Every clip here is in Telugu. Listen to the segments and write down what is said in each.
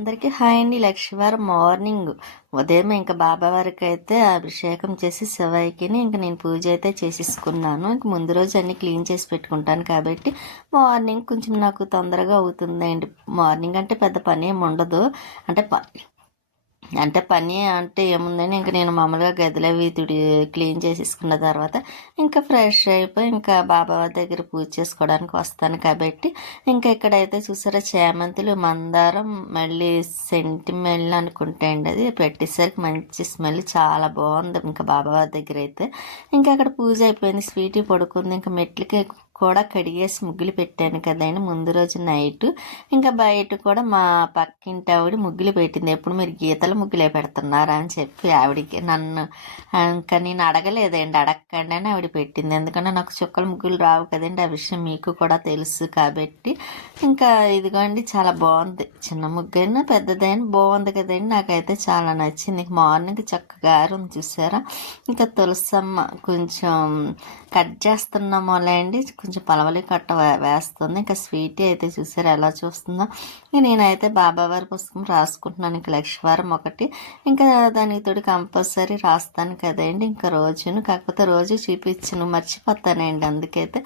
అందరికీ హాయ్ అండి. లక్షవారం మార్నింగ్ ఉదయం ఇంకా బాబావారికి అయితే అభిషేకం చేసి శివయ్యకిని ఇంక నేను పూజ అయితే చేసేసుకున్నాను. ఇంక ముందు రోజు అన్నీ క్లీన్ చేసి పెట్టుకుంటాను కాబట్టి మార్నింగ్ కొంచెం నాకు తొందరగా అవుతుందండి. మార్నింగ్ అంటే పెద్ద పని ఏమి ఉండదు. అంటే పని అంటే ఏముందని ఇంక నేను మామూలుగా గదిలో క్లీన్ చేసేసుకున్న తర్వాత ఇంకా ఫ్రెష్ అయిపోయి ఇంకా బాబావారి దగ్గర పూజ చేసుకోవడానికి వస్తాను కాబట్టి ఇంకా ఇక్కడైతే చూసారా చేమంతులు, మందారం, మళ్ళీ సెంటిమెల్ అనుకుంటే అండి అది పెట్టేసరికి మంచి స్మెల్ చాలా బాగుంది. ఇంకా బాబావారి దగ్గర అయితే ఇంకా అక్కడ పూజ అయిపోయింది, స్వీటీ పడుకుంది. ఇంకా మెట్లకి కూడా కడిగేసి ముగ్గులు పెట్టాను కదండి ముందు రోజు నైట్. ఇంకా బయట కూడా మా పక్కింటి ఆవిడ ముగ్గులు పెట్టింది. ఎప్పుడు మీరు గీతల ముగ్గులే పెడుతున్నారా అని చెప్పి ఆవిడకి నన్ను ఇంకా నేను అడగలేదండి, అడగకండి అని ఆవిడ పెట్టింది. ఎందుకంటే నాకు చుక్కల ముగ్గులు రావు కదండి, ఆ విషయం మీకు కూడా తెలుసు కాబట్టి. ఇంకా ఇదిగోండి చాలా బాగుంది, చిన్న ముగ్గైనా పెద్దదైనా బాగుంది కదండి. నాకైతే చాలా నచ్చింది. మార్నింగ్ చక్కగా ఉంది చూసారా. ఇంకా తులసమ్మ కొంచెం కట్ చేస్తున్నామోలే అండి, కొంచెం పలవలి కట్ట వేస్తుంది. ఇంకా స్వీటీ అయితే చూసారు ఎలా చూస్తుందో. నేనైతే బాబావారి పుస్తకం రాసుకుంటున్నాను. ఇంకా లక్షవారం ఒకటి ఇంకా దానికి తోడు కంపల్సరీ రాస్తాను కదండి ఇంకా రోజును. కాకపోతే రోజు చూపించను, మర్చిపోతానండి. అందుకైతే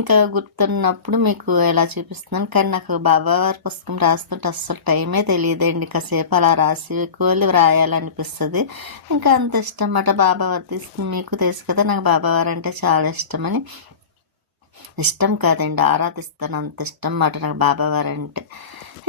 ఇంకా గుర్తున్నప్పుడు మీకు ఎలా చూపిస్తున్నాను. కానీ నాకు బాబావారి పుస్తకం రాస్తుంటే అస్సలు టైమే తెలియదండి. కాసేపు అలా రాసి కోళ్ళు రాయాలనిపిస్తుంది. ఇంకా అంత ఇష్టం అన్నమాట బాబావారు. తీసుకుని మీకు తెలుసు కదా, నాకు బాబావారు అంటే చాలా ఇష్టమని. ఇష్టం కాదండి, ఆరాధిస్తాను, అంత ఇష్టం మాట నాకు బాబావారు అంటే.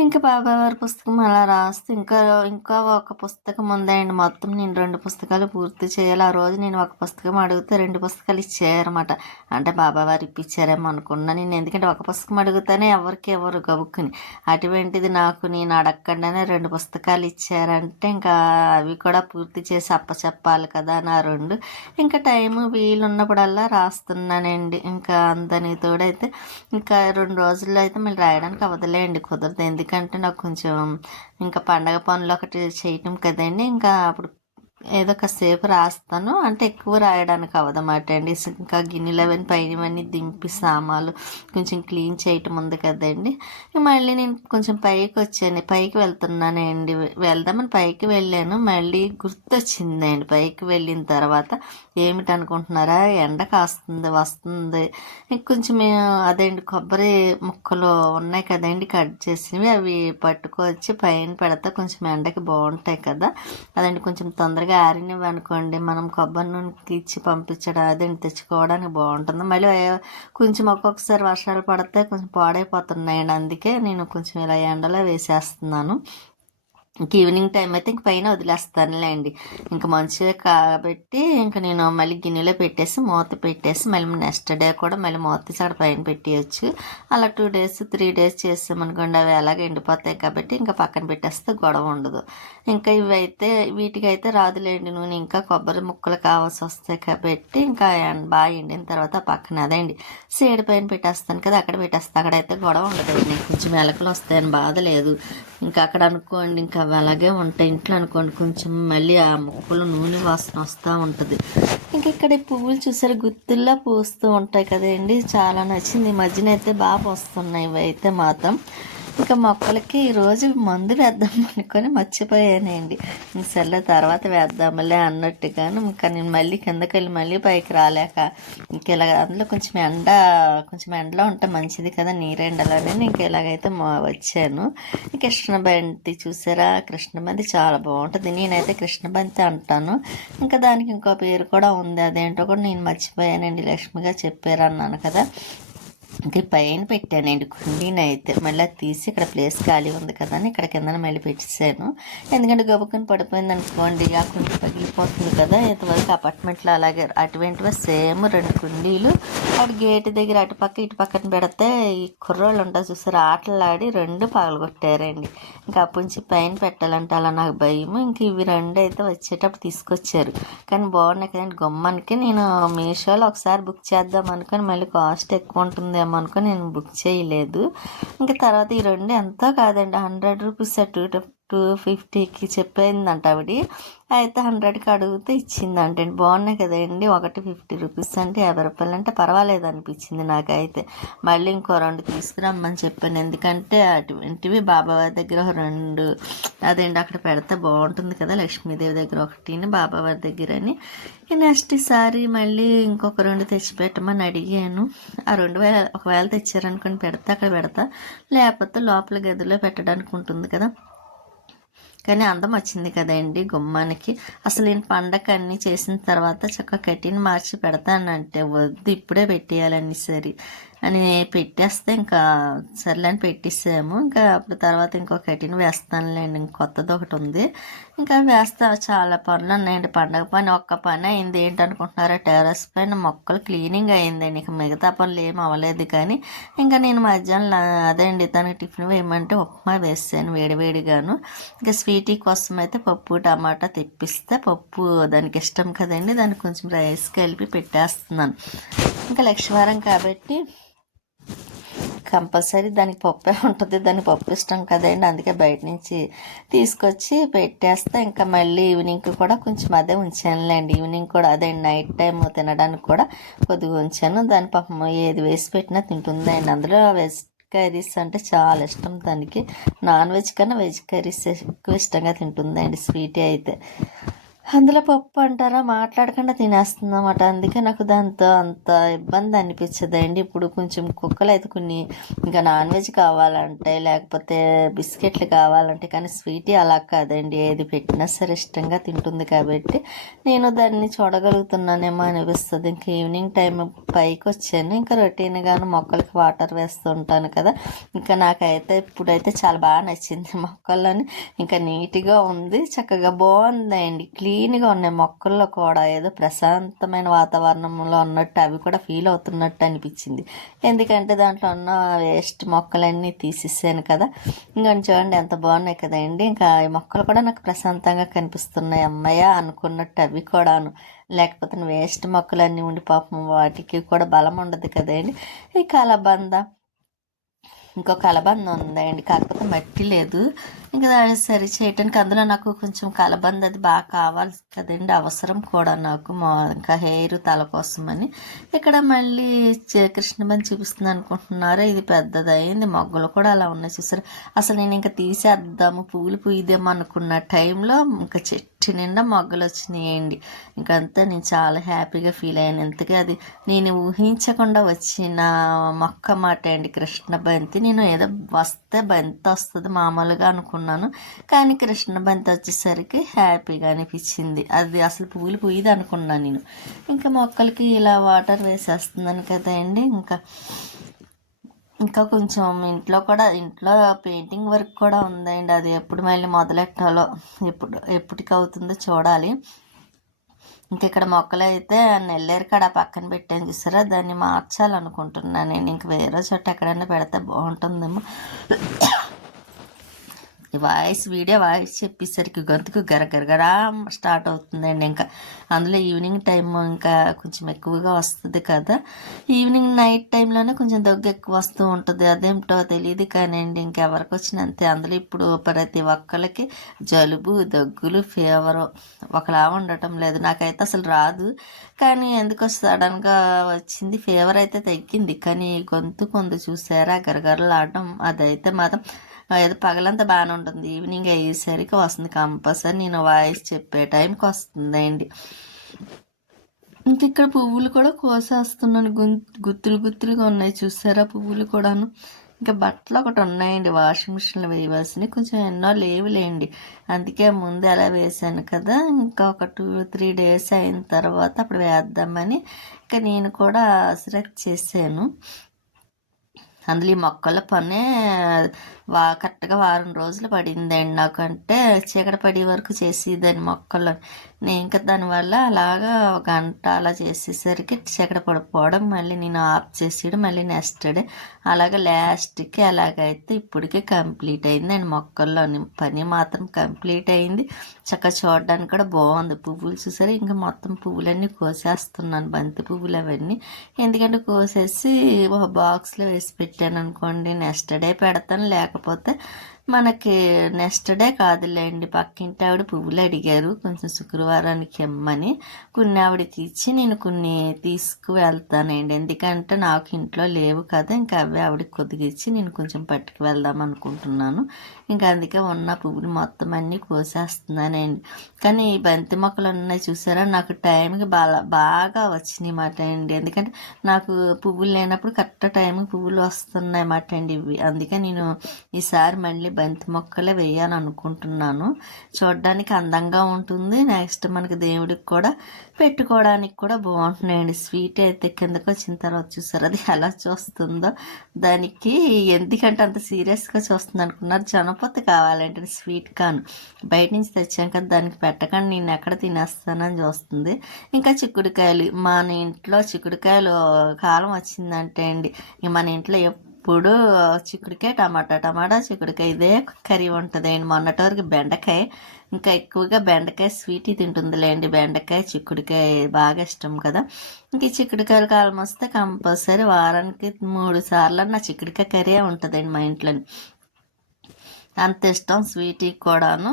ఇంకా బాబావారి పుస్తకం అలా రాస్తే ఇంకా ఒక పుస్తకం ఉందండి. మొత్తం నేను 2 పుస్తకాలు పూర్తి చేయాలి. ఆ రోజు నేను ఒక పుస్తకం అడిగితే 2 పుస్తకాలు ఇచ్చేయారన్నమాట. అంటే బాబావారు ఇప్పించారేమో అనుకున్నా నేను, ఎందుకంటే ఒక పుస్తకం అడిగితేనే ఎవరికి ఎవరు గబుక్కుని, అటువంటిది నాకు నేను అడగకుండానే 2 పుస్తకాలు ఇచ్చారంటే ఇంకా అవి కూడా పూర్తి చేసి అప్పచెప్పాలి కదా నా 2. ఇంకా టైము వీలున్నప్పుడల్లా రాస్తున్నానండి. ఇంకా దానికి తోడైతే ఇంకా 2 రోజుల్లో అయితే మళ్ళీ రాయడానికి అవదలేండి, కుదరదు. ఎందుకంటే నాకు కొంచెం ఇంకా పండగ పనులు ఒకటి చేయటం కదండి. ఇంకా అప్పుడు ఏదో కాసేపు రాస్తాను, అంటే ఎక్కువ రాయడానికి అవదన్నమాట అండి. ఇంకా గిన్నెలు అవన్నీ పైనవన్నీ దింపి సామాన్లు కొంచెం క్లీన్ చేయటం ఉంది కదండి. మళ్ళీ నేను కొంచెం పైకి వెళ్తున్నానండి. వెళ్దామని పైకి వెళ్ళాను, మళ్ళీ గుర్తొచ్చిందండి. పైకి వెళ్ళిన తర్వాత ఏమిటనుకుంటున్నారా, ఎండ కాస్తుంది వస్తుంది. కొంచెం అదేంటి కొబ్బరి ముక్కలు ఉన్నాయి కదండి కట్ చేసినవి, అవి పట్టుకొచ్చి పైన పెడితే కొంచెం ఎండకి బాగుంటాయి కదా. అదండి కొంచెం తొందరగా ఆరినవి అనుకోండి, మనం కొబ్బరి నూనె ఇచ్చి పంపించడం అదేంటి తెచ్చుకోవడానికి బాగుంటుంది. మళ్ళీ కొంచెం ఒక్కొక్కసారి వర్షాలు పడితే కొంచెం పాడైపోతున్నాయండి. అందుకే నేను కొంచెం ఇలా ఎండలో వేసేస్తున్నాను. ఇంక ఈవినింగ్ టైం అయితే ఇంక పైన వదిలేస్తానులేండి. ఇంక మంచిగా కాబట్టి ఇంకా నేను మళ్ళీ గిన్నెలో పెట్టేసి మూత పెట్టేసి మళ్ళీ నెక్స్ట్ డే కూడా మళ్ళీ మూత తీసి అక్కడ పైన పెట్టేయచ్చు. అలా 2 days 3 days చేసామనుకోండి, అవి అలాగే ఎండిపోతాయి కాబట్టి ఇంకా పక్కన పెట్టేస్తే గొడవ ఉండదు. ఇంకా వీటికైతే రాదులేండి నూనె, ఇంకా కొబ్బరి ముక్కలు కావాల్సి వస్తాయి కాబట్టి ఇంకా బాగా ఎండిన తర్వాత పక్కన అదండి సైడ్ పైన పెట్టేస్తాను కదా, అక్కడ పెట్టేస్తాను. అక్కడైతే గొడవ ఉండదు, కొంచెం ఎలకలు వస్తాయని బాధ లేదు. ఇంకా అక్కడ అనుకోండి ఇంకా అవి అలాగే ఉంటాయి. ఇంట్లో అనుకోండి కొంచెం మళ్ళీ ఆ ముక్కలు నూనె వాసన వస్తూ ఉంటుంది. ఇంకా ఇక్కడ ఈ పువ్వులు చూసారు గుత్తుల్లా పూస్తూ ఉంటాయి కదండి, చాలా నచ్చింది. ఈ మధ్యన అయితే బాగా వస్తున్నాయి ఇవి అయితే మాత్రం. ఇంకా మొక్కలకి ఈరోజు మందు వేద్దాం అనుకొని మర్చిపోయానండి. సర్లే తర్వాత వేద్దాంలే అన్నట్టుగాను ఇంకా నేను మళ్ళీ కిందకి వెళ్ళి మళ్ళీ పైకి రాలేక ఇంక ఇలాగ అందులో కొంచెం ఎండలో ఉంటే మంచిది కదా, నీరెండలోనే ఇంక ఇలాగైతే వచ్చాను. కృష్ణబంతి చూసారా, కృష్ణబంతి చాలా బాగుంటుంది. నేనైతే కృష్ణబంతి అంటాను. ఇంకా దానికి ఇంకో పేరు కూడా ఉంది, అదేంటో కూడా నేను మర్చిపోయానండి. లక్ష్మిగా చెప్పారు అన్నాను కదా. ఇంకా పైన పెట్టానండి కుండీని అయితే. మళ్ళీ అది తీసి ఇక్కడ ప్లేస్ ఖాళీ ఉంది కదా అని ఇక్కడ కింద మళ్ళీ పెట్టేశాను. ఎందుకంటే గబుక్కుని పడిపోయింది అనుకోండి, ఆ కుండీ పగిలిపోతుంది కదా. ఇంతవరకు అపార్ట్మెంట్లో అలాగే అటువంటివి సేమ్ 2 కుండీలు అక్కడ గేటు దగ్గర అటుపక్క ఇటు పక్కన పెడితే ఈ కుర్రోళ్ళు ఉంటారు చూసారు, ఆటలాడి 2 పగలగొట్టారండి. ఇంకా అప్పటి నుంచి పైన పెట్టాలంటే అలా నాకు భయం. ఇంక ఇవి 2 అయితే వచ్చేటప్పుడు తీసుకొచ్చారు, కానీ బాగున్నాయి కదండి. గుమ్మానికి నేను మీషోలో ఒకసారి బుక్ చేద్దాం అనుకొని మళ్ళీ కాస్ట్ ఎక్కువ ఉంటుందేమో అనుకొని నేను బుక్ చేయలేదు. ఇంకా తర్వాత ఈ 2 ఎంతో కాదండి, 100 రూపీస్ 2 250కి చెప్పిందంట ఆవిడ. అయితే 100కి అడిగితే ఇచ్చిందంటే బాగున్నాయి కదండి. ఒకటి 50 రూపీస్ అంటే 50 రూపాయలు అంటే పర్వాలేదు అనిపించింది నాకైతే. మళ్ళీ ఇంకో 2 తీసుకురమ్మని చెప్పాను, ఎందుకంటే అటువంటివి బాబావారి దగ్గర 2 అదేంటి అక్కడ పెడితే బాగుంటుంది కదా, లక్ష్మీదేవి దగ్గర ఒకటిని బాబావారి దగ్గర అని. నెక్స్ట్ ఈసారి మళ్ళీ ఇంకొక 2 తెచ్చిపెట్టమని అడిగాను. ఆ 2 ఒకవేళ తెచ్చారనుకుని పెడతా అక్కడ పెడతా, లేకపోతే లోపల గదిలో పెట్టడానికి ఉంటుంది కదా. కానీ అందం వచ్చింది కదండి గుమ్మానికి. అసలు నేను పండగ అన్నీ చేసిన తర్వాత చక్కగా కట్టిని మార్చి పెడతానంటే వద్దు ఇప్పుడే పెట్టేయాలని సరి అని పెట్టేస్తే ఇంకా సర్లేని పెట్టేసాము. ఇంకా అప్పుడు తర్వాత ఇంకో కటిన్ వేస్తానులేండి, ఇంక కొత్తది ఒకటి ఉంది ఇంకా వేస్తా. చాలా పనులు ఉన్నాయండి. పండగ పని ఒక్క పని అయింది. ఏంటనుకుంటున్నారా, టెర్రస్ పైన మొక్కలు క్లీనింగ్ అయిందండి. ఇక మిగతా పనులు ఏం అవ్వలేదు. కానీ ఇంకా నేను మధ్యాహ్నం అదేండి తనకి టిఫిన్ వేయమంటే ఉప్మా వేసాను వేడివేడిగాను. ఇంకా స్వీటీ కోసం అయితే పప్పు టమాటా తెప్పిస్తే, పప్పు దానికి ఇష్టం కదండి, దానికి కొంచెం రైస్ కలిపి పెట్టేస్తున్నాను. ఇంకా లక్షవారం కాబట్టి కంపల్సరీ దానికి పప్పే ఉంటుంది, దానికి పప్పు ఇష్టం కదండి, అందుకే బయట నుంచి తీసుకొచ్చి పెట్టేస్తే ఇంకా మళ్ళీ ఈవినింగ్ కూడా కొంచెం అదే ఉంచానులేండి. ఈవినింగ్ కూడా అదే నైట్ టైం తినడానికి కూడా కొద్దిగా ఉంచాను. దాని పాపం ఏది వేసి పెట్టినా తింటుందండి. అందులో వెజ్ కర్రీస్ అంటే చాలా ఇష్టం దానికి. నాన్ వెజ్ కన్నా వెజ్ కర్రీస్ ఎక్కువ ఇష్టంగా తింటుందండి స్వీటీ అయితే. అందులో పప్పు అంటారా మాట్లాడకుండా తినేస్తుంది అన్నమాట. అందుకే నాకు దాంతో అంత ఇబ్బంది అనిపించదండి. ఇప్పుడు కొంచెం కుక్కలు అయితే కొన్ని ఇంకా నాన్ వెజ్ కావాలంటే, లేకపోతే బిస్కెట్లు కావాలంటే, కానీ స్వీటీ అలా కాదండి, ఏది పెట్టినా సరే ఇష్టంగా తింటుంది. కాబట్టి నేను దాన్ని చూడగలుగుతున్నానేమో అనిపిస్తుంది. ఇంకా ఈవినింగ్ టైం పైకి వచ్చాను. ఇంకా రొటీన్గాను మొక్కలకి వాటర్ వేస్తూ ఉంటాను కదా. ఇంకా నాకైతే ఇప్పుడైతే చాలా బాగా నచ్చింది మొక్కలని. ఇంకా నీట్గా ఉంది, చక్కగా బాగుందండి, క్లీన్గా ఉన్నాయి మొక్కల్లో కూడా. ఏదో ప్రశాంతమైన వాతావరణంలో ఉన్నట్టు అవి కూడా ఫీల్ అవుతున్నట్టు అనిపించింది. ఎందుకంటే దాంట్లో ఉన్న వేస్ట్ మొక్కలన్నీ తీసేసాను కదా. ఇంకా చూడండి ఎంత బాగున్నాయి కదండి. ఇంకా ఈ మొక్కలు కూడా నాకు ప్రశాంతంగా కనిపిస్తున్నాయి అమ్మయ్య అనుకున్నట్టు అవి కూడాను. లేకపోతే వేస్ట్ మొక్కలన్నీ ఉండి పాపం వాటికి కూడా బలం ఉండదు కదండి. ఈ కలబంద, ఇంకో కలబంద ఉందండి, కాకపోతే మట్టి లేదు. ఇంకా సరి చేయటానికి అందులో నాకు కొంచెం కలబంద అది బాగా కావాలి కదండి, అవసరం కూడా నాకు ఇంకా హెయిర్ తల కోసమని. ఇక్కడ మళ్ళీ కృష్ణమని చూపిస్తుంది అనుకుంటున్నారా, ఇది పెద్దది అయింది, మొగ్గలు కూడా అలా ఉన్నాయి చూసారు. అసలు నేను ఇంకా తీసేద్దాము పువ్వులు పూయిదేమో అనుకున్న టైంలో ఇంకా చెట్టు నిండా మొగ్గలు వచ్చినాయండి. ఇంకంతా నేను చాలా హ్యాపీగా ఫీల్ అయ్యాను. ఇంతకీ అది నేను ఊహించకుండా వచ్చిన మొక్క మాట అండి కృష్ణ బంతి. నేను ఏదో వస్తే బంతి వస్తుంది మామూలుగా అనుకున్నాను, కానీ కృష్ణ బంతి వచ్చేసరికి హ్యాపీగా అనిపించింది. అది అసలు పువ్వులు పూయదు అనుకున్నాను నేను. ఇంకా మొక్కలకి ఇలా వాటర్ వేసేస్తున్నాను కదండి. ఇంకా కొంచెం ఇంట్లో పెయింటింగ్ వర్క్ కూడా ఉందండి. అది ఎప్పుడు మళ్ళీ మొదలెట్టాలో, ఎప్పటికి అవుతుందో చూడాలి. ఇంక ఇక్కడ మొక్కలు అయితే నెల్లేరు కాడ పక్కన పెట్టాను చూసారా, దాన్ని మార్చాలనుకుంటున్నాను నేను. ఇంక వేరే చోట ఎక్కడైనా పెడితే బాగుంటుందేమో. వీడియో వాయిస్ చెప్పేసరికి గొంతుకు గరగరగరా స్టార్ట్ అవుతుందండి. ఇంకా అందులో ఈవినింగ్ టైం ఇంకా కొంచెం ఎక్కువగా వస్తుంది కదా. ఈవినింగ్ నైట్ టైంలోనే కొంచెం దగ్గు ఎక్కువ వస్తూ ఉంటుంది, అదేమిటో తెలియదు కానివ్వండి. ఇంకెవరికి వచ్చిన అంతే. అందులో ఇప్పుడు ప్రతి ఒక్కరికి జలుబు దగ్గులు ఫీవరు ఒకలా ఉండటం లేదు. నాకైతే అసలు రాదు, కానీ ఎందుకో సడన్గా వచ్చింది. ఫీవర్ అయితే తగ్గింది, కానీ గొంతు కొందు చూసారా గరగరలాడటం, అదైతే మాత్రం ఏదో పగలంతా బాగానే ఉంటుంది, ఈవినింగ్ అయ్యేసరికి వస్తుంది కంపల్సరీ. నేను వాయిస్ చెప్పే టైంకి వస్తుందండి. ఇంక ఇక్కడ పువ్వులు కూడా కోసేస్తున్నాను, గుత్తులుగా ఉన్నాయి చూసారా పువ్వులు కూడాను. ఇంకా బట్టలు ఒకటి ఉన్నాయండి వాషింగ్ మిషన్లో వేయవలసినవి, కొంచెం ఎన్నో లేవులేండి, అందుకే ముందు అలా వేసాను కదా. ఇంకా ఒక 2-3 డేస్ అయిన తర్వాత అప్పుడు వేద్దామని ఇంకా నేను కూడా సెలెక్ట్ చేశాను. అందులో ఈ మొక్కల పనే కరెక్ట్గా వారం రోజులు పడిందండి నాకంటే. చీకటి పడే వరకు చేసేదాన్ని మొక్కలు నేను. ఇంకా దానివల్ల అలాగా 1 గంట అలా చేసేసరికి చీకటి పడిపోవడం, మళ్ళీ నేను ఆఫ్ చేసేయడం, మళ్ళీ నెక్స్ట్ డే అలాగే లాస్ట్కి అలాగైతే ఇప్పటికే కంప్లీట్ అయిందండి. మొక్కల్లోని పని మాత్రం కంప్లీట్ అయింది. చక్కగా చూడడానికి కూడా బాగుంది. పువ్వులు చూసారు, ఇంకా మొత్తం పువ్వులన్నీ కోసేస్తున్నాను, బంతి పువ్వులు అవన్నీ. ఎందుకంటే కోసేసి ఒక బాక్స్లో వేసి పెట్టాను అనుకోండి, నెక్స్ట్ డే పెడతాను, లేకపోతే మనకి నెక్స్ట్ డే కాదులేండి, పక్కింటి ఆవిడ పువ్వులు అడిగారు కొంచెం శుక్రవారానికి ఇమ్మని. కొన్ని ఆవిడకి ఇచ్చి నేను కొన్ని తీసుకువెళ్తానండి, ఎందుకంటే నాకు ఇంట్లో లేవు కదా, ఇంకా అవి ఆవిడకి కొద్దిగా ఇచ్చి నేను కొంచెం పట్టుకు వెళ్దాం అనుకుంటున్నాను. ఇంకా అందుకే ఉన్న పువ్వులు మొత్తం అన్నీ కోసేస్తున్నానండి. కానీ ఈ బంతి మొక్కలు ఉన్నాయి చూసారా, నాకు టైంకి బాగా వచ్చినాయి మాట అండి, ఎందుకంటే నాకు పువ్వులు లేనప్పుడు కరెక్ట్ టైంకి పువ్వులు వస్తున్నాయి మాట అండి ఇవి. అందుకే నేను ఈసారి మళ్ళీ బంతి మొక్కలే వేయాలనుకుంటున్నాను. చూడడానికి అందంగా ఉంటుంది, నెక్స్ట్ మనకి దేవుడికి కూడా పెట్టుకోవడానికి కూడా బాగుంటున్నాయండి. స్వీట్ అయితే కిందకు వచ్చిన తర్వాత చూసారు అది ఎలా చూస్తుందో, దానికి ఎందుకంటే అంత సీరియస్గా చూస్తుంది అనుకున్నారు. జనపతి కావాలంటే స్వీట్ కాను బయట నుంచి తెచ్చాం కదా, దానికి పెట్టకుండా నేను ఎక్కడ తినేస్తానని చూస్తుంది. ఇంకా చిక్కుడుకాయలు, మన ఇంట్లో చిక్కుడుకాయలు కాలం వచ్చిందంటే అండి మన ఇంట్లో ఎప్పుడు చిక్కుడుకాయ టమాటా చిక్కుడుకాయ ఇదే కర్రీ ఉంటుంది అండి. మొన్నటి వరకు బెండకాయ, ఇంకా ఎక్కువగా బెండకాయ స్వీట్ తింటుందిలేండి, బెండకాయ చిక్కుడుకాయ బాగా ఇష్టం కదా. ఇంక ఈ చిక్కుడుకాయల కాలం వస్తే కంపల్సరీ వారానికి 3 సార్లు నా చిక్కుడుకాయ కర్రీ ఉంటుందండి మా ఇంట్లో. అంత ఇష్టం స్వీట్కి కూడాను.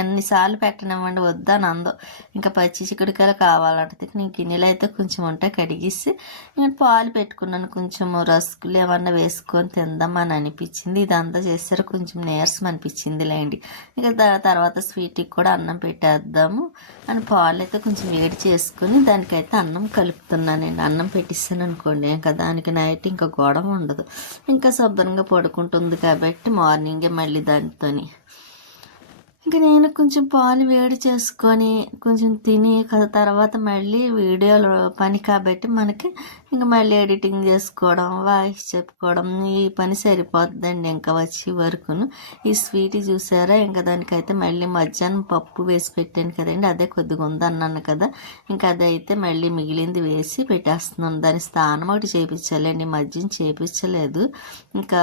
ఎన్నిసార్లు పెట్టనివ్వండి వద్దని అందో, ఇంకా పచ్చి చిక్కుడుకాయలు కావాలంటే నేను గిన్నెలు అయితే కొంచెం ఉంటాయి కడిగేసి నేను పాలు పెట్టుకున్నాను, కొంచెం రస్కులు ఏమన్నా వేసుకొని తిందామని అనిపించింది. ఇదంతా చేసారు కొంచెం నీరసం అనిపించింది లేండి. ఇక తర్వాత స్వీట్కి కూడా అన్నం పెట్టేద్దాము అని పాలు అయితే కొంచెం వేడి చేసుకుని దానికైతే అన్నం కలుపుతున్నానండి. అన్నం పెట్టిస్తాను అనుకోండి, ఇంకా దానికి నైట్ ఇంకా గొడవ ఉండదు, ఇంకా శుభ్రంగా పడుకుంటుంది కాబట్టి మార్నింగే మళ్ళీ దానితోని ఇంకా నేను కొంచెం పాలు వేడి చేసుకొని కొంచెం తిని తర్వాత మళ్ళీ వీడియోలో పని కాబట్టి మనకి ఇంకా మళ్ళీ ఎడిటింగ్ చేసుకోవడం, వాయిస్ చెప్పుకోవడం, ఈ పని సరిపోతుందండి ఇంకా వచ్చే వరకును. ఈ స్వీట్ చూసారా, ఇంకా దానికైతే మళ్ళీ మధ్యాహ్నం పప్పు వేసి పెట్టాను కదండి, అదే కొద్దిగా ఉందన్నాను కదా, ఇంకా అదైతే మళ్ళీ మిగిలింది వేసి పెట్టేస్తున్నాను. దాని స్థానం ఒకటి చేయించాలండి, మధ్యాహ్నం చేయించలేదు, ఇంకా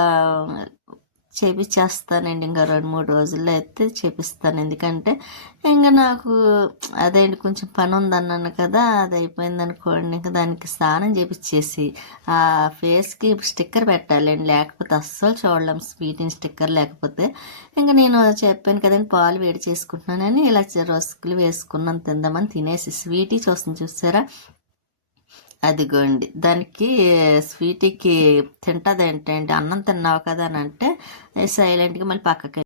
చేపిచ్చేస్తానండి. ఇంకా 2-3 రోజుల్లో అయితే చేపిస్తాను, ఎందుకంటే ఇంకా నాకు అదేంటి కొంచెం పని ఉందన్నాను కదా, అది అయిపోయింది అనుకోండి ఇంకా దానికి స్నానం చేపిచ్చేసి ఆ ఫేస్కి స్టిక్కర్ పెట్టాలండి, లేకపోతే అస్సలు చూడలేం స్వీట్ని స్టిక్కర్ లేకపోతే. ఇంకా నేను చెప్పాను కదండి పాలు వేడి చేసుకుంటున్నానని, ఇలా రస్కులు వేసుకున్నాను తిందామని తినేసి స్వీటీ చూస్తారా అదిగోండి, దానికి స్వీటీకి తింటుంది ఏంటంటే అన్నం తిన్నావు కదా అని అంటే సైలెంట్గా మళ్ళీ పక్కకి